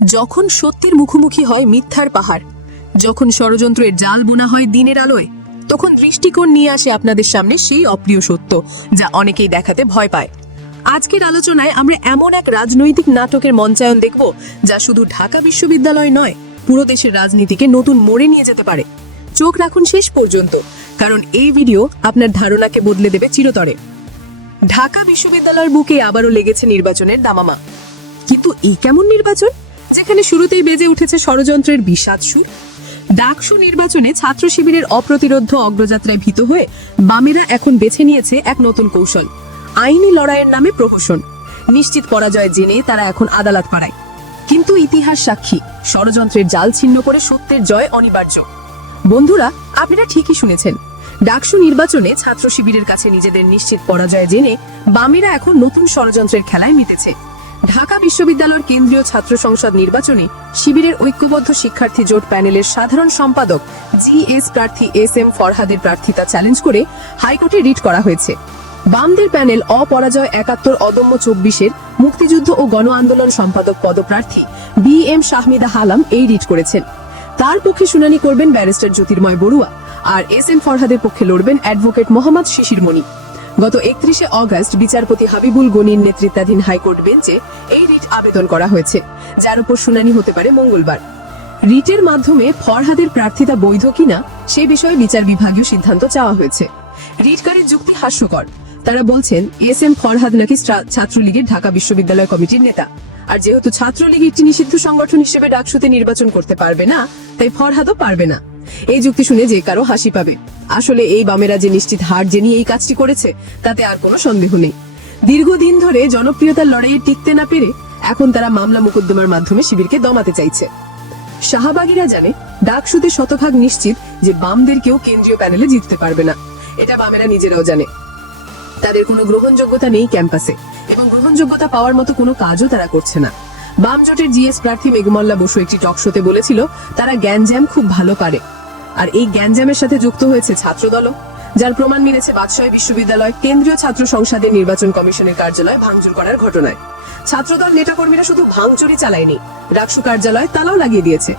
যখন সত্যের মুখোমুখি হয় মিথ্যার পাহাড়, যখন ষড়যন্ত্রের জাল বোনা হয় দিনের আলোয়, তখন দৃষ্টিকোণ নিয়ে আসে আপনাদের সামনে সেই অপ্রিয় সত্য, যা অনেকেই দেখাতে ভয় পায়। আজকের আলোচনায় আমরা এমন এক রাজনৈতিক নাটকের মঞ্চায়ন দেখব, যা শুধু ঢাকা বিশ্ববিদ্যালয় নয়, পুরো দেশের রাজনীতিকে নতুন মোড়ে নিয়ে যেতে পারে। চোখ রাখুন শেষ পর্যন্ত, কারণ এই ভিডিও আপনার ধারণাকে বদলে দেবে চিরতরে। ঢাকা বিশ্ববিদ্যালয়ের বুকে আবারও লেগেছে নির্বাচনের দামামা। কিন্তু এই কেমন নির্বাচন? যেখানে শুরুতেই বেজে উঠেছে ষড়যন্ত্রের বিষাদ সুর। ডাকসু নির্বাচনে ছাত্র শিবিরের অপ্রতিরোধ অগ্রযাত্রায় ভীত হয়ে বামেরা এখন বেছে নিয়েছে এক নতুন কৌশল, আইনি লড়াইয়ের নামে প্রহসন। নিশ্চিত পরাজয় জেনে তারা এখন আদালত পাড়ায়। কিন্তু ইতিহাস সাক্ষী, ষড়যন্ত্রের জাল ছিন্ন করে সত্যের জয় অনিবার্য। বন্ধুরা, আপনারা ঠিকই শুনেছেন, ডাকসু নির্বাচনে ছাত্র শিবিরের কাছে নিজেদের নিশ্চিত পরাজয় জেনে বামেরা এখন নতুন ষড়যন্ত্রের খেলায় মিটেছে ঢাকা বিশ্ববিদ্যালয়ের কেন্দ্রীয় ছাত্র সংসদ নির্বাচনে শিবিরের ঐক্যবদ্ধ শিক্ষার্থী জোট প্যানেলের সাধারণ সম্পাদক জিএস প্রার্থী এস এম ফরহাদের প্রার্থিতা চ্যালেঞ্জ করে হাইকোর্টে রিট করা হয়েছে। বামদের প্যানেল অপরাজয় একাত্তর অদম্য চব্বিশের মুক্তিযুদ্ধ ও গণ আন্দোলন সম্পাদক পদপ্রার্থী বি এম শাহমিদা হালাম এই রিট করেছেন। তার পক্ষে শুনানি করবেন ব্যারিস্টার জ্যোতির্ময় বড়ুয়া আর এস এম ফরহাদের পক্ষে লড়বেন অ্যাডভোকেট মোহাম্মদ শিশির মনি গত একত্রিশে অগস্ট বিচারপতি হাবিবুল গনির নেতৃত্বাধীন হাইকোর্ট বেঞ্চে এই রিট আবেদন করা হয়েছে, যার উপর শুনানি হতে পারে মঙ্গলবার। রিটের মাধ্যমে ফরহাদের প্রার্থিতা বৈধ কিনা সে বিষয়ে বিচার বিভাগীয় সিদ্ধান্ত চাওয়া হয়েছে। রিটকারীর যুক্তি হাস্যকর। তারা বলছেন, এস এম ফরহাদ নাকি ছাত্রলীগের ঢাকা বিশ্ববিদ্যালয় কমিটির নেতা। আর যেহেতু ছাত্রলীগ একটি নিষিদ্ধ সংগঠন হিসেবে ডাকসুতে নির্বাচন করতে পারবে না, তাই ফরহাদও পারবে না। এই যুক্তি শুনে যে কারও হাসি পাবে। আসলে এই বামেরা যে নিশ্চিত হার জেনে এই কাজটি করেছে, তাতে আর কোনো সন্দেহ নেই। দীর্ঘদিন ধরে জনপ্রিয়তার লড়াইয়ে টিকতে না পেরে এখন তারা মামলা মোকদ্দমার মাধ্যমে শিবিরকে দমাতে চাইছে। শাহবাগীরা জানে, ডাকসুতে শতভাগ নিশ্চিত যে বামদের কেউ কেন্দ্রীয় প্যানেলে জিততে পারবে না। এটা বামেরা নিজেরাও জানে। তাদের কোনো গ্রহণযোগ্যতা নেই ক্যাম্পাসে, এবং গ্রহণযোগ্যতা পাওয়ার মতো কোনো কাজও তারা করছে না। বাম জোটের জিএস প্রার্থী মেঘমল্লা বসু একটি টক শোতে বলেছিল, তারা গ্যাঞ্জাম খুব ভালো পারে। আর এই গ্যাঞ্জামের সাথে যুক্ত হয়েছে ছাত্রদলও, যার প্রমাণ মিলেছে বাদশাহী বিশ্ববিদ্যালয় কেন্দ্রীয় ছাত্র সংসদের নির্বাচন কমিশনের কার্যালয় ভাঙচুর করার ঘটনায়। ছাত্রদল নেতাকর্মীরা শুধু ভাঙচুরই চালায়নি ডাকসু কার্যালয় তালাও লাগিয়ে দিয়েছে।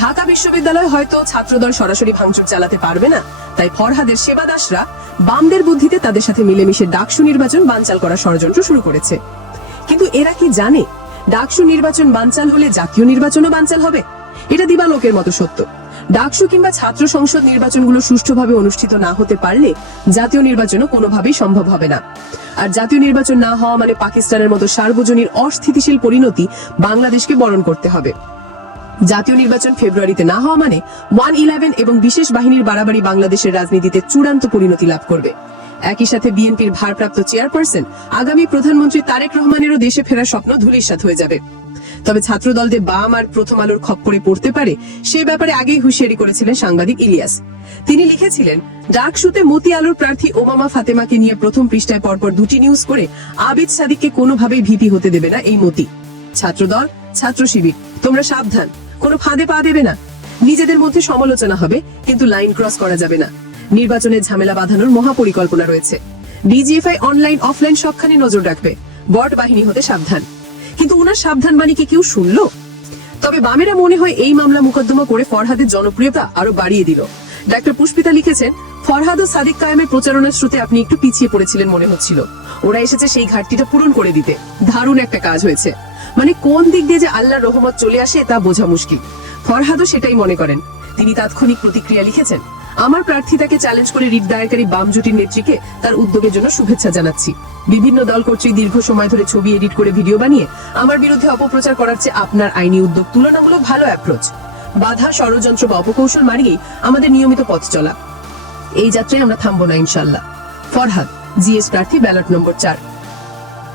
ঢাকা বিশ্ববিদ্যালয় হয়তো ছাত্রদল সরাসরি ভাঙচুর চালাতে পারবে না, তাই ফরহাদের সেবাদাসরা বামদের বুদ্ধিতে তাদের সাথে মিলেমিশে ডাকসু নির্বাচন বানচাল করার ষড়যন্ত্র শুরু করেছে। কিন্তু এরা কি জানে, ডাকসু নির্বাচন বানচাল হলে জাতীয় নির্বাচনও বানচাল হবে? এটা দিবালোকের মতো সত্য। ডাকসু কিংবা ছাত্র সংসদ নির্বাচনগুলো সুষ্ঠুভাবে অনুষ্ঠিত না হতে পারলে জাতীয় নির্বাচনও কোনোভাবেই সম্ভব হবে না। আর জাতীয় নির্বাচন না হওয়া মানে পাকিস্তানের মতো সার্বজনীন অস্থিতিশীল পরিণতি বাংলাদেশকে বরণ করতে হবে। জাতীয় নির্বাচন ফেব্রুয়ারিতে না হওয়া মানে ওয়ান ইলেভেন এবং বিশেষ বাহিনীর বাড়াবাড়ি বাংলাদেশের রাজনীতিতে চূড়ান্ত পরিণতি লাভ করবে। একই সাথে বিএনপির ভারপ্রাপ্ত চেয়ারপারসন, আগামী প্রধানমন্ত্রী তারেক রহমানেরও দেশে ফেরার স্বপ্ন ধূলিসাৎ হয়ে যাবে। তবে ছাত্র দলদের বাম আর প্রথম আলোর খপ্পরে পড়তে পারে, সে ব্যাপারে আগেই হুঁশিয়ারি করেছিলেন সাংবাদিক ইলিয়াস। তিনি লিখেছিলেন, ডাকসুতে মতি আলোর প্রার্থী ওমামা ফাতেমাকে নিয়ে প্রথম পৃষ্ঠায় পরপর দুটি নিউজ করে আবিদ সাদিককে কোনোভাবেই ভিপি হতে দেবে না এই মতি। ছাত্রদল, ছাত্র শিবির, তোমরা সাবধান, কোনো ফাঁদে পা দেবে না। নিজেদের মধ্যে সমালোচনা হবে, কিন্তু লাইন ক্রস করা যাবে না। নির্বাচনের ঝামেলা বাঁধানোর মহাপরিকল্পনা রয়েছে। ডিজিএফআই অনলাইন অফলাইন সবখানে নজর রাখবে। বট বাহিনী হতে সাবধান। কিন্তু ওনার সাবধান বাণী কি কেউ শুনলো? তবে বামেরা মনে হয় এই মামলা মোকদ্দমা করে ফরহাদের জনপ্রিয়তা আরও বাড়িয়ে দিল। ডাক্তার পুষ্পিতা লিখেছেন, ফরহাদ ও সাদিক কায়েমের প্রচারণার শ্রুতে আপনি একটু পিছিয়ে পড়েছিলেন মনে হচ্ছিল। ওরা এসেছে সেই ঘাটতিটা পূরণ করে দিতে। দারুণ একটা কাজ হয়েছে। মানে কোন দিক দিয়ে যে আল্লাহর রহমত চলে আসে তা বোঝা মুশকিল। ফরহাদও সেটাই মনে করেন। তিনি তাৎক্ষণিক প্রতিক্রিয়া লিখেছেন আমার প্রার্থিতাকে চ্যালেঞ্জ করে রিট দায়েরকারী বাম জোটের নেত্রীকে তার উদ্যোগের জন্য শুভেচ্ছা জানাচ্ছি। বিভিন্ন দল কর্তৃক দীর্ঘ সময় ধরে ছবি এডিট করে ভিডিও বানিয়ে আমার বিরুদ্ধে অপপ্রচার করার চেয়ে আপনার আইনি উদ্যোগ তুলনামূলক ভালো অ্যাপ্রোচ বাধা, ষড়যন্ত্র বা অপকৌশল মারিয়েই আমাদের নিয়মিত পথ চলা। এই যাত্রায় আমরা থামবো না ইনশাল্লাহ ফরহাদ, জিএস প্রার্থী ব্যালট নম্বর চার।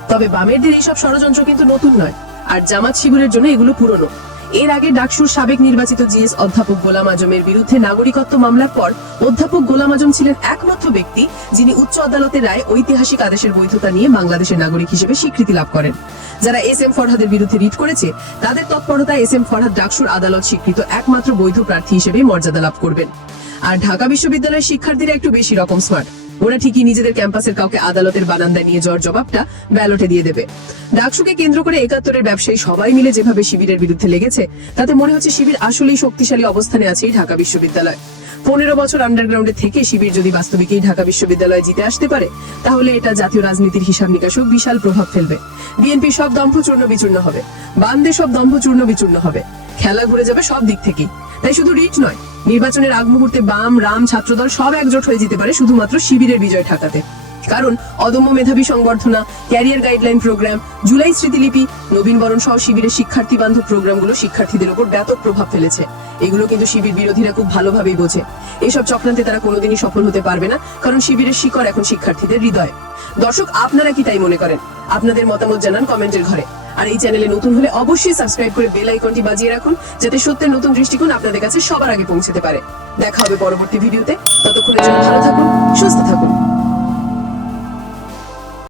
তবে বামেরদের এইসব ষড়যন্ত্র কিন্তু নতুন নয়। আর জামাত শিবিরের জন্য এগুলো পুরনো। এর আগে ডাকসুর সাবেক নির্বাচিত জিএস অধ্যাপক গোলাম আজমের বিরুদ্ধে নাগরিকত্ব মামলার পর অধ্যাপক গোলাম আজম ছিলেন একমাত্র ব্যক্তি যিনি উচ্চ আদালতের রায় ঐতিহাসিক আদেশের বৈধতা নিয়ে বাংলাদেশের নাগরিক হিসেবে স্বীকৃতি লাভ করেন। যারা এস এম ফরহাদের বিরুদ্ধে রিট করেছে, তাদের তৎপরতায় এস এম ফরহাদ ডাকসুর আদালত স্বীকৃত একমাত্র বৈধ প্রার্থী হিসেবে মর্যাদা লাভ করবেন। আর ঢাকা বিশ্ববিদ্যালয়ের শিক্ষার্থীরা একটু বেশি রকম স্মার্ট ওরা ঠিকই নিজেদের ক্যাম্পাসের কাউকে আদালতের বারান্দায় নিয়ে যাওয়ার জবাবটা ব্যালটে দিয়ে দেবে। ডাকসুকে কেন্দ্র করে একাত্তরের ব্যবসায়ী সবাই মিলে যেভাবে শিবিরের বিরুদ্ধে লেগেছে, তাতে মনে হচ্ছে শিবির আসলেই শক্তিশালী অবস্থানে আছে এই ঢাকা বিশ্ববিদ্যালয়। পনেরো বছর আন্ডারগ্রাউন্ডে থেকে শিবির যদি বাস্তবিকই ঢাকা বিশ্ববিদ্যালয়ে জিতে আসতে পারে, তাহলে এটা জাতীয় রাজনীতির হিসাব নিকাশেও বিশাল প্রভাব ফেলবে। বিএনপি সব দম্ভ চূর্ণ বিচূর্ণ হবে। বান্দে সব দম্ভ চূর্ণ বিচূর্ণ হবে। খেলা ঘুরে যাবে সব দিক থেকেই। তাই শুধু রিট নয়, নির্বাচনের আগ মুহূর্তে বাম, রাম, ছাত্রদল সব একজোট হয়ে যেতে পারে শুধুমাত্র শিবিরের বিজয় ঠেকাতে। কারণ অদম্য মেধাবী সংবর্ধনা, ক্যারিয়ার গাইডলাইন প্রোগ্রাম, জুলাই স্মৃতিলিপি, নবীন বরণ সহ শিবিরের শিক্ষার্থী বান্ধব প্রোগ্রামগুলো শিক্ষার্থীদের উপর ব্যাপক প্রভাব ফেলেছে। এগুলো কিন্তু শিবির বিরোধীরা খুব ভালোভাবেই বোঝে। এইসব চক্রান্তে তারা কোনোদিনই সফল হতে পারবে না, কারণ শিবিরের শিকড় এখন শিক্ষার্থীদের হৃদয়। দর্শক, আপনারা কি তাই মনে করেন? আপনাদের মতামত জানান কমেন্টের ঘরে। আর এই চ্যানেলে নতুন হলে অবশ্যই সাবস্ক্রাইব করে বেল আইকনটি বাজিয়ে রাখুন, যাতে সত্যের নতুন দৃষ্টিকোণ আপনাদের কাছে সবার আগে পৌঁছতে পারে। দেখা হবে পরবর্তী ভিডিওতে। ততক্ষণের জন্য ভালো থাকুন, সুস্থ থাকুন।